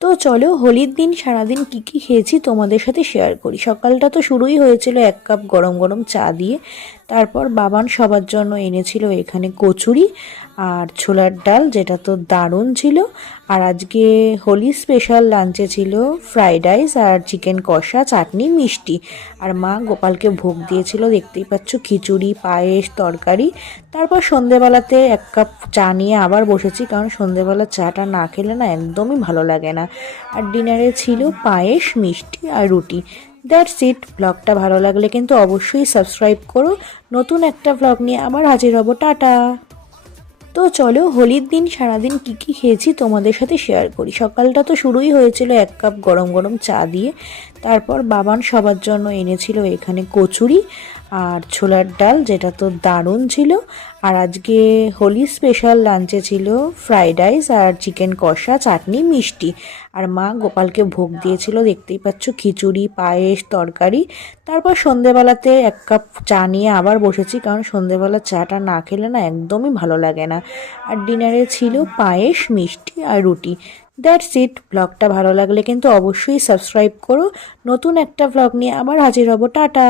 তো চলো হোলির দিন সারাদিন কি কি খেয়েছি তোমাদের সাথে শেয়ার করি। সকালটা তো শুরুই হয়েছিল 1 কাপ গরম গরম চা দিয়ে। তারপর বাবান সবার জন্য এনেছিল এখানে কচুরি আর ছোলার ডাল, যেটা তো দারুণ ছিল। আর আজকে হোলি স্পেশাল লাঞ্চে ছিল ফ্রাইড রাইস আর চিকেন কষা, চাটনি, মিষ্টি। আর মা গোপালকে ভোগ দিয়েছিল, দেখতেই পাচ্ছ, খিচুড়ি, পায়েস, তরকারি। তারপর সন্ধেবেলাতে 1 কাপ চা নিয়ে আবার বসেছি, কারণ সন্ধেবেলা চাটা না খেলে না একদমই ভালো লাগে না। আর ডিনারে ছিল পায়েস, মিষ্টি আর রুটি। That's it. ব্লগটা ভালো লাগলে কিন্তু অবশ্যই সাবস্ক্রাইব করো। নতুন একটা ব্লগ নিয়ে আবার হাজির হব। টাটা। তো চলো হোলির দিন সারাদিন কি কি খেয়েছি তোমাদের সাথে শেয়ার করি। সকালটা তো শুরুই হয়েছিল 1 কাপ গরম গরম চা দিয়ে। তারপর বাবান সবার জন্য এনেছিল এখানে কচুরি আর ছোলার ডাল, যেটা তো দারুণ ছিল। আর আজকে হোলি স্পেশাল লাঞ্চে ছিল ফ্রাইড রাইস আর চিকেন কষা, চাটনি, মিষ্টি। আর মা গোপালকে ভোগ দিয়েছিল, দেখতেই পাচ্ছ, খিচুড়ি, পায়েস, তরকারি। তারপর সন্ধেবেলাতে 1 কাপ চা নিয়ে আবার বসেছি, কারণ সন্ধেবেলা চাটা না খেলে না একদমই ভালো লাগে না। আর ডিনারে ছিল পায়েস, মিষ্টি আর রুটি। That's it. ব্লগটা ভালো লাগলে কিন্তু অবশ্যই সাবস্ক্রাইব করো। নতুন একটা ব্লগ নিয়ে আবার হাজির হব। টাটা।